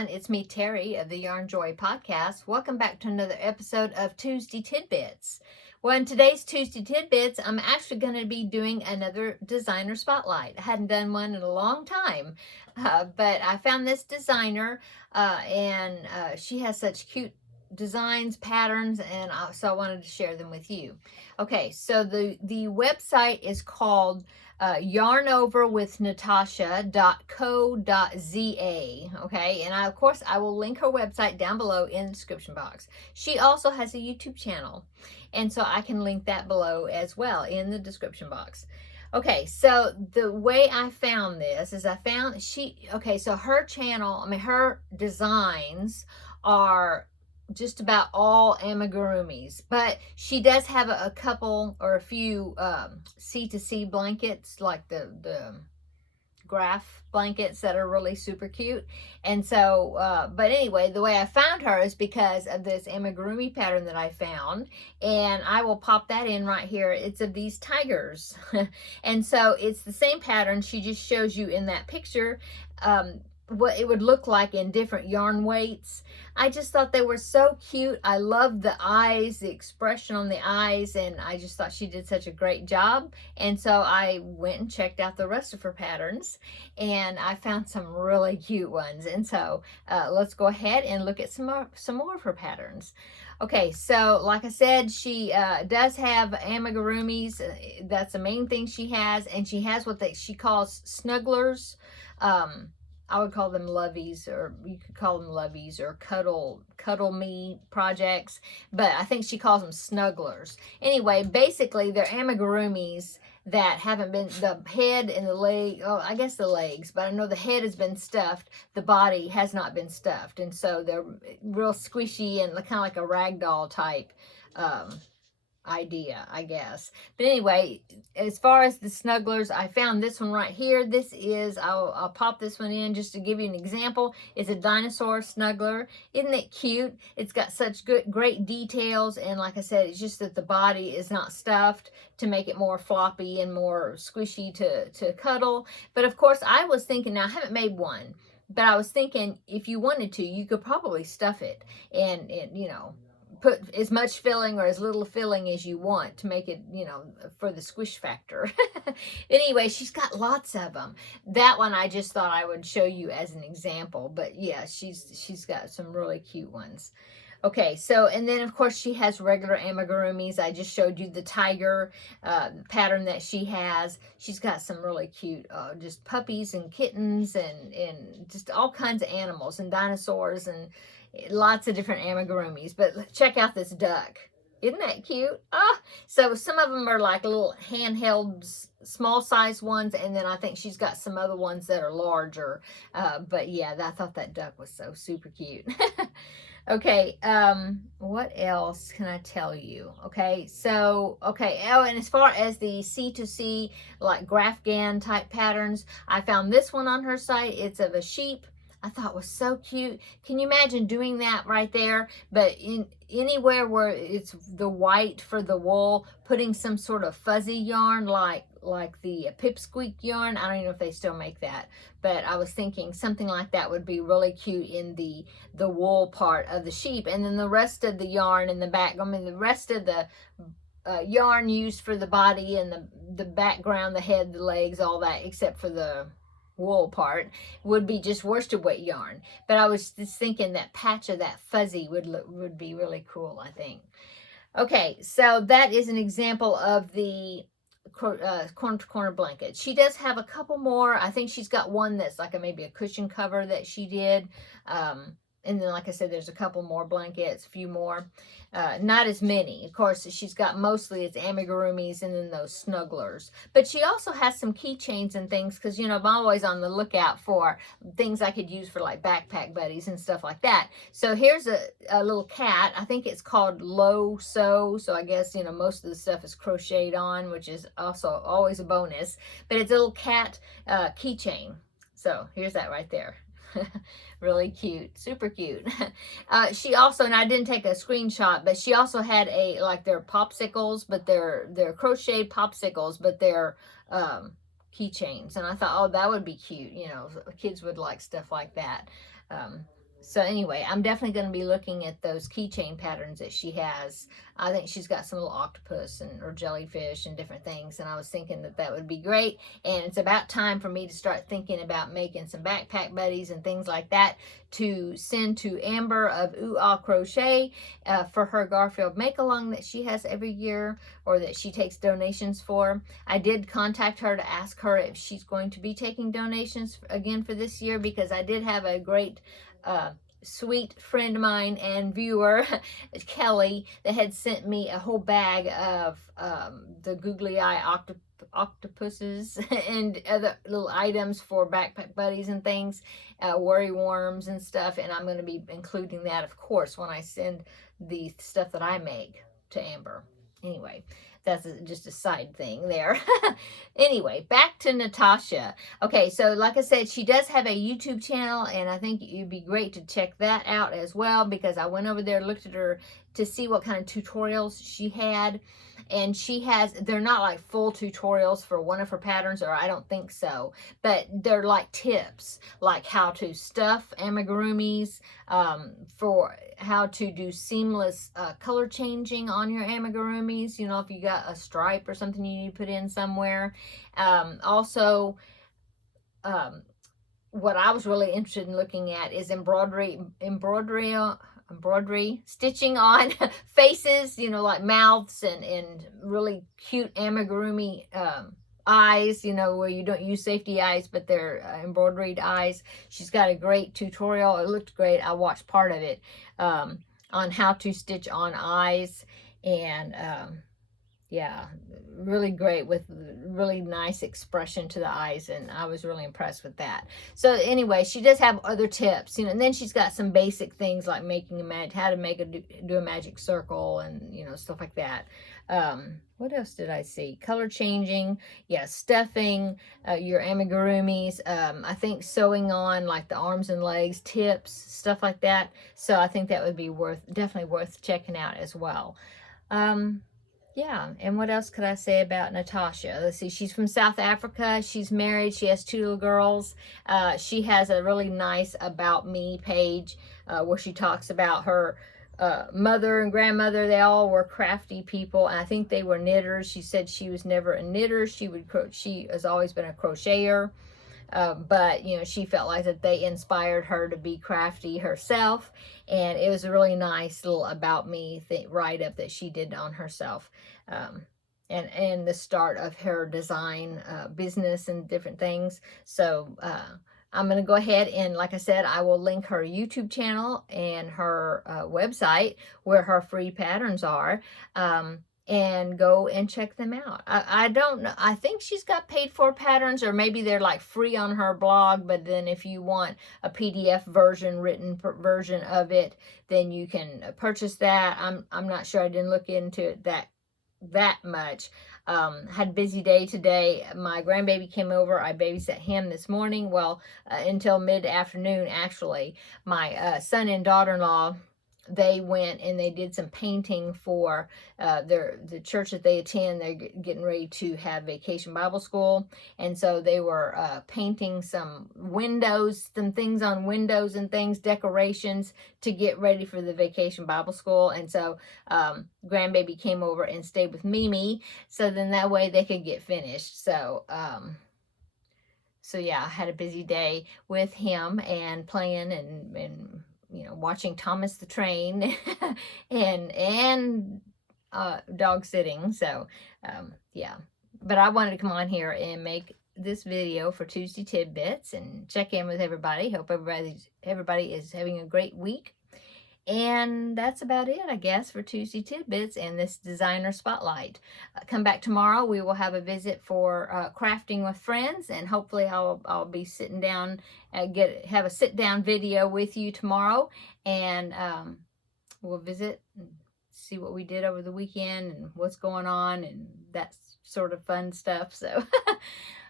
everyone. It's me, Terri of the Yarn Joy podcast. Welcome back to another episode of Tuesday Tidbits. Well, in today's Tuesday Tidbits, I'm actually going to be doing another designer spotlight. I hadn't done one in a long time, but I found this designer, and she has such cute designs, patterns, and so I wanted to share them with you. Okay, so the website is called yarnoverwithnatasha.co.za. Okay, and of course I will link her website down below in the description box. She also has a YouTube channel, and so I can link that below as well in the description box. Okay, so the way I found this is so her channel, her designs are just about all amigurumis, but she does have a couple or a few C2C blankets, like the graph blankets that are really super cute. And so but anyway, the way I found her is because of this amigurumi pattern that I found, and I will pop that in right here. It's of these tigers. And so it's the same pattern. She just shows you in that picture what it would look like in different yarn weights. I just thought they were so cute. I loved the eyes, the expression on the eyes, and I just thought she did such a great job. And so I went and checked out the rest of her patterns, and I found some really cute ones. And so let's go ahead and look at some more of her patterns. Okay, so like I said, she does have amigurumis. That's the main thing she has, and she has what she calls snugglers. I would call them lovies, or you could call them lovies, or cuddle me projects, but I think she calls them snugglers. Anyway, basically they're amigurumis that haven't been, the head and the leg, oh, I guess the legs, but I know the head has been stuffed, the body has not been stuffed, and so they're real squishy and kind of like a ragdoll type idea, I guess. But anyway, as far as the snugglers, I found this one right here. This is, I'll pop this one in just to give you an example. It's a dinosaur snuggler. Isn't it cute? It's got such great details, and like I said, it's just that the body is not stuffed to make it more floppy and more squishy to cuddle. But of course, I was thinking, now I haven't made one, but I was thinking if you wanted to, you could probably stuff it and you know, put as much filling or as little filling as you want to make it, you know, for the squish factor. Anyway, she's got lots of them. That one I just thought I would show you as an example, but yeah, she's got some really cute ones. Okay, so, and then of course she has regular amigurumis. I just showed you the tiger pattern that she has. She's got some really cute just puppies and kittens and just all kinds of animals and dinosaurs and lots of different amigurumis. But check out this duck. Isn't that cute? So some of them are like little handheld, small size ones, and then I think she's got some other ones that are larger. But yeah, I thought that duck was so super cute. Okay, what else can I tell you? Okay, so, okay, oh, and as far as the C2C, like Graphgan type patterns, I found this one on her site. It's of a sheep. I thought was so cute. Can you imagine doing that right there? But in anywhere where it's the white for the wool, putting some sort of fuzzy yarn like the pipsqueak yarn. I don't even know if they still make that, but I was thinking something like that would be really cute in the wool part of the sheep, and then the rest of the yarn in the back. I mean, the rest of the yarn used for the body and the background, the head, the legs, all that, except for the wool part, would be just worsted weight yarn. But I was just thinking that patch of that fuzzy would be really cool, I think. Okay, so that is an example of the corner to corner blanket. She does have a couple more. I think she's got one that's like maybe a cushion cover that she did. And then, like I said, there's a couple more blankets, a few more. Not as many. Of course, she's got mostly it's amigurumis and then those snugglers. But she also has some keychains and things because, you know, I'm always on the lookout for things I could use for like backpack buddies and stuff like that. So here's a little cat. I think it's called Low Sew. So I guess, you know, most of the stuff is crocheted on, which is also always a bonus. But it's a little cat keychain. So here's that right there. Really cute, super cute. She also, and I didn't take a screenshot, but she also had like their popsicles, but they're crocheted popsicles, but they're keychains. And I thought, oh, that would be cute. You know, kids would like stuff like that. So anyway, I'm definitely going to be looking at those keychain patterns that she has. I think she's got some little octopus or jellyfish and different things, and I was thinking that would be great. And it's about time for me to start thinking about making some backpack buddies and things like that to send to Amber of Ooh Ah Crochet for her Garfield make-along that she has every year, or that she takes donations for. I did contact her to ask her if she's going to be taking donations again for this year, because I did have a great sweet friend of mine and viewer, Kelly, that had sent me a whole bag of the googly eye octopuses and other little items for backpack buddies and things, worry worms and stuff, and I'm going to be including that, of course, when I send the stuff that I make to Amber. Anyway, that's just a side thing there. Anyway, back to Natasha. Okay, so like I said, she does have a YouTube channel, and I think it'd be great to check that out as well, because I went over there, looked at her to see what kind of tutorials she had, and she has, they're not like full tutorials for one of her patterns, or I don't think so, but they're like tips, like how to stuff amigurumis, for how to do seamless color changing on your amigurumis, you know, if you got a stripe or something you need to put in somewhere. Also, what I was really interested in looking at is embroidery stitching on faces, you know, like mouths and really cute amigurumi eyes, you know, where you don't use safety eyes, but they're embroidered eyes. She's got a great tutorial. It looked great. I watched part of it on how to stitch on eyes, and yeah, really great, with really nice expression to the eyes, and I was really impressed with that. So anyway, she does have other tips, you know, and then she's got some basic things like making how to do a magic circle, and you know, stuff like that. What else did I see? Color changing, yeah, stuffing your amigurumis. I think sewing on like the arms and legs, tips, stuff like that. So I think that would be definitely worth checking out as well. Yeah, and what else could I say about Natasha? Let's see, she's from South Africa. She's married. She has 2 little girls. She has a really nice About Me page where she talks about her mother and grandmother. They all were crafty people, and I think they were knitters. She said she was never a knitter. She has always been a crocheter. But you know, she felt like that they inspired her to be crafty herself, and it was a really nice little About Me write-up that she did on herself, and the start of her design business and different things. So I'm going to go ahead and, like I said, I will link her YouTube channel and her website where her free patterns are. And go and check them out. I don't know. I think she's got paid for patterns, or maybe they're like free on her blog, but then if you want a PDF version, written version of it, then you can purchase that. I'm not sure. I didn't look into it that much. Had a busy day today. My grandbaby came over. I babysat him this morning. Well, until mid-afternoon, actually. My son and daughter-in-law, they went and they did some painting for the church that they attend. They're getting ready to have Vacation Bible School, and so they were painting some windows, some things on windows and things, decorations, to get ready for the Vacation Bible School. And so grandbaby came over and stayed with Mimi, so then that way they could get finished. So so yeah, I had a busy day with him and playing and you know, watching Thomas the Train and dog sitting. So yeah, but I wanted to come on here and make this video for Tuesday Tidbits and check in with everybody. Hope everybody is having a great week. And that's about it, I guess, for Tuesday Tidbits and this designer spotlight. Come back tomorrow. We will have a visit for crafting with friends, and hopefully I'll be sitting down and have a sit down video with you tomorrow, and we'll visit and see what we did over the weekend and what's going on and that sort of fun stuff. So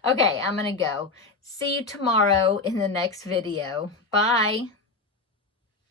okay, I'm gonna go. See you tomorrow in the next video. Bye.